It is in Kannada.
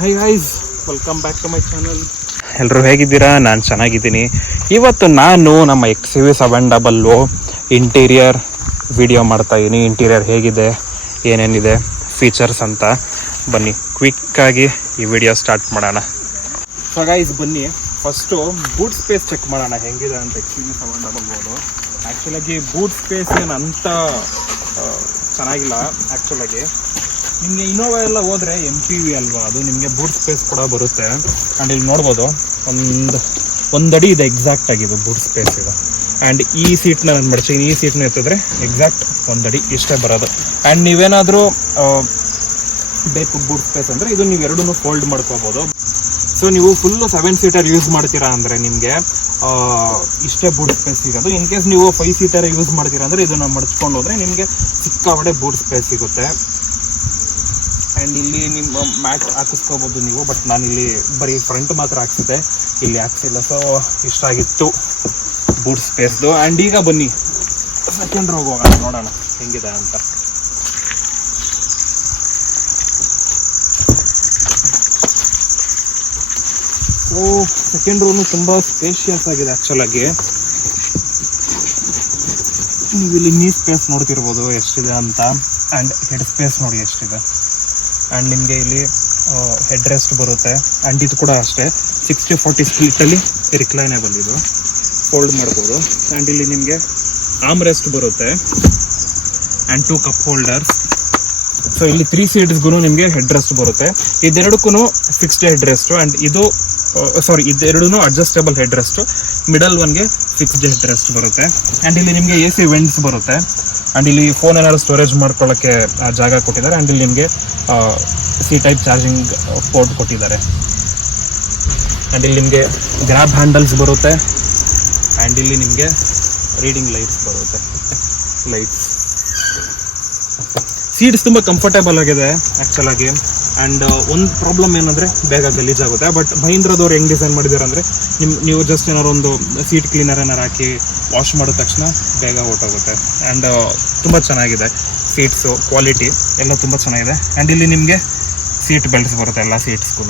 High guys, welcome back to my channel. ಎಲ್ಲರೂ ಹೇಗಿದ್ದೀರಾ? ನಾನು ಚೆನ್ನಾಗಿದ್ದೀನಿ. ಇವತ್ತು ನಾನು ನಮ್ಮ XUV700 ಇಂಟೀರಿಯರ್ ವಿಡಿಯೋ ಮಾಡ್ತಾಯಿದ್ದೀನಿ. ಇಂಟೀರಿಯರ್ ಹೇಗಿದೆ, ಏನೇನಿದೆ ಫೀಚರ್ಸ್ ಅಂತ. ಬನ್ನಿ ಕ್ವಿಕ್ಕಾಗಿ ಈ ವಿಡಿಯೋ ಸ್ಟಾರ್ಟ್ ಮಾಡೋಣ. ಸೊ ಗೈಸ್ ಬನ್ನಿ, ಫಸ್ಟು ಬೂಟ್ ಸ್ಪೇಸ್ ಚೆಕ್ ಮಾಡೋಣ ಹೆಂಗಿದೆ ಅಂತ. XUV700 ಆ್ಯಕ್ಚುಲಾಗಿ ಬೂಟ್ ಸ್ಪೇಸ್ ಏನು ಅಂತ ಚೆನ್ನಾಗಿಲ್ಲ. ಆ್ಯಕ್ಚುಲಾಗಿ ನಿಮಗೆ ಇನೋವಾ ಎಲ್ಲ ಹೋದರೆ MPV ಅಲ್ವಾ, ಅದು ನಿಮಗೆ ಬೂಟ್ ಸ್ಪೇಸ್ ಕೂಡ ಬರುತ್ತೆ. ಆ್ಯಂಡ್ ಇಲ್ಲಿ ನೋಡ್ಬೋದು ಒಂದು ಅಡಿ ಇದೆ ಎಕ್ಸಾಕ್ಟ್ ಆಗಿದೆ ಬೂಟ್ ಸ್ಪೇಸ್ ಇದೆ. ಆ್ಯಂಡ್ ಈ ಸೀಟ್ನ ನಾನು ಮಡ್ತೀನಿ, ಈ ಸೀಟ್ನ ಎತ್ತಿದ್ರೆ ಎಕ್ಸಾಕ್ಟ್ 1 ಅಡಿ ಇಷ್ಟೇ ಬರೋದು. ಆ್ಯಂಡ್ ನೀವೇನಾದರೂ ಬೇಕು ಬೂಟ್ ಸ್ಪೇಸ್ ಅಂದರೆ ಇದು ನೀವು ಎರಡೂ ಫೋಲ್ಡ್ ಮಾಡ್ಕೋಬೋದು. ಸೊ ನೀವು ಫುಲ್ಲು 7 ಸೀಟರ್ ಯೂಸ್ ಮಾಡ್ತೀರಾ ಅಂದರೆ ನಿಮಗೆ ಇಷ್ಟೇ ಬೂಟ್ ಸ್ಪೇಸ್ ಸಿಗೋದು. ಇನ್ ಕೇಸ್ ನೀವು 5 ಸೀಟರ್ ಯೂಸ್ ಮಾಡ್ತೀರಾ ಅಂದರೆ ಇದನ್ನು ಮಡ್ಚ್ಕೊಂಡು ಹೋದರೆ ನಿಮಗೆ ಸಿಕ್ಕಾಪಟ್ಟೆ ಬೂಟ್ ಸ್ಪೇಸ್ ಸಿಗುತ್ತೆ. ಆ್ಯಂಡ್ ಇಲ್ಲಿ ನಿಮ್ಮ ಮ್ಯಾಟ್ ಹಾಕಿಸ್ಕೋಬೋದು ನೀವು, ಬಟ್ ನಾನಿಲ್ಲಿ ಬರೀ ಫ್ರಂಟ್ ಮಾತ್ರ ಹಾಕ್ಸಿದೆ, ಇಲ್ಲಿ ಹಾಕ್ಸಿಲ್ಲ. ಸೊ ಇಷ್ಟ ಆಗಿತ್ತು ಬೂಟ್ ಸ್ಪೇಸ್ದು. ಆ್ಯಂಡ್ ಈಗ ಬನ್ನಿ ಸೆಕೆಂಡ್ ರೋಗೆ ಹೋಗೋಣ, ನೋಡೋಣ ಹೆಂಗಿದೆ ಅಂತ. ಸೊ ಸೆಕೆಂಡ್ ರೋನು ತುಂಬ ಸ್ಪೇಷಿಯಸ್ ಆಗಿದೆ ಆ್ಯಕ್ಚುಲಾಗಿ. ನೀವು ಇಲ್ಲಿ ನೀ ಸ್ಪೇಸ್ ನೋಡ್ತಿರ್ಬೋದು ಎಷ್ಟಿದೆ ಅಂತ. ಆ್ಯಂಡ್ ಹೆಡ್ ಸ್ಪೇಸ್ ನೋಡಿ ಎಷ್ಟಿದೆ. ಆ್ಯಂಡ್ ನಿಮಗೆ ಇಲ್ಲಿ ಹೆಡ್ ರೆಸ್ಟ್ ಬರುತ್ತೆ. ಆ್ಯಂಡ್ ಇದು ಕೂಡ ಅಷ್ಟೇ 60-40 ಸ್ಪ್ಲಿಟ್ಟಲ್ಲಿ ರಿಕ್ಲೈನೇಬಲ್, ಇದು ಫೋಲ್ಡ್ ಮಾಡ್ಬೋದು. ಆ್ಯಂಡ್ ಇಲ್ಲಿ ನಿಮಗೆ ಆರ್ಮ್ ರೆಸ್ಟ್ ಬರುತ್ತೆ ಆ್ಯಂಡ್ 2 ಕಪ್ ಹೋಲ್ಡರ್ಸ್. ಸೊ ಇಲ್ಲಿ 3 ಸೀಟ್ಸ್ಗೂ ನಿಮಗೆ ಹೆಡ್ ರೆಸ್ಟ್ ಬರುತ್ತೆ. ಇದೆರಡಕ್ಕೂ ಫಿಕ್ಸ್ಡ್ ಹೆಡ್ ರೆಸ್ಟು. ಆ್ಯಂಡ್ ಇದೆರಡೂ ಅಡ್ಜಸ್ಟೇಬಲ್ ಹೆಡ್ ರೆಸ್ಟು. ಮಿಡಲ್ ಒನ್ಗೆ ಫಿಕ್ಸ್ಡ್ ಹೆಡ್ ರೆಸ್ಟ್ ಬರುತ್ತೆ. ಆ್ಯಂಡ್ ಇಲ್ಲಿ ನಿಮಗೆ AC ವೆಂಟ್ಸ್ ಬರುತ್ತೆ. ಆ್ಯಂಡ್ ಇಲ್ಲಿ ಫೋನ್ ಏನಾದ್ರು ಸ್ಟೋರೇಜ್ ಮಾಡ್ಕೊಳ್ಳೋಕ್ಕೆ ಜಾಗ ಕೊಟ್ಟಿದ್ದಾರೆ. ಆ್ಯಂಡ್ ಇಲ್ಲಿ ನಿಮಗೆ C-ಟೈಪ್ ಚಾರ್ಜಿಂಗ್ ಪೋರ್ಟ್ ಕೊಟ್ಟಿದ್ದಾರೆ. ಆ್ಯಂಡ್ ಇಲ್ಲಿ ನಿಮಗೆ ಗ್ರ್ಯಾಬ್ ಹ್ಯಾಂಡಲ್ಸ್ ಬರುತ್ತೆ. ಆ್ಯಂಡ್ ಇಲ್ಲಿ ನಿಮಗೆ ರೀಡಿಂಗ್ ಲೈಟ್ಸ್ ಬರುತ್ತೆ, ಲೈಟ್ಸ್. ಸೀಟ್ಸ್ ತುಂಬ ಕಂಫರ್ಟೇಬಲ್ ಆಗಿದೆ ಆ್ಯಕ್ಚುಲಾಗಿ. ಆ್ಯಂಡ್ ಒಂದು ಪ್ರಾಬ್ಲಮ್ ಏನಂದರೆ ಬೇಗ ಗಲೀಜಾಗುತ್ತೆ. ಬಟ್ ಮಹೀಂದ್ರದವ್ರು ಹೆಂಗೆ ಡಿಸೈನ್ ಮಾಡಿದ್ದಾರೆ ಅಂದರೆ ನೀವು ಜಸ್ಟ್ ಏನಾದ್ರು ಒಂದು ಸೀಟ್ ಕ್ಲೀನರ್ ಏನಾರು ಹಾಕಿ ವಾಶ್ ಮಾಡಿದ ತಕ್ಷಣ ಬೇಗ ಹೊರಟೋಗುತ್ತೆ. ಆ್ಯಂಡ್ ತುಂಬ ಚೆನ್ನಾಗಿದೆ ಸೀಟ್ಸು, ಕ್ವಾಲಿಟಿ ಎಲ್ಲ ತುಂಬ ಚೆನ್ನಾಗಿದೆ. ಆ್ಯಂಡ್ ಇಲ್ಲಿ ನಿಮಗೆ ಸೀಟ್ ಬೆಲ್ಟ್ಸ್ ಬರುತ್ತೆ ಎಲ್ಲ ಸೀಟ್ಸ್ಗೂ.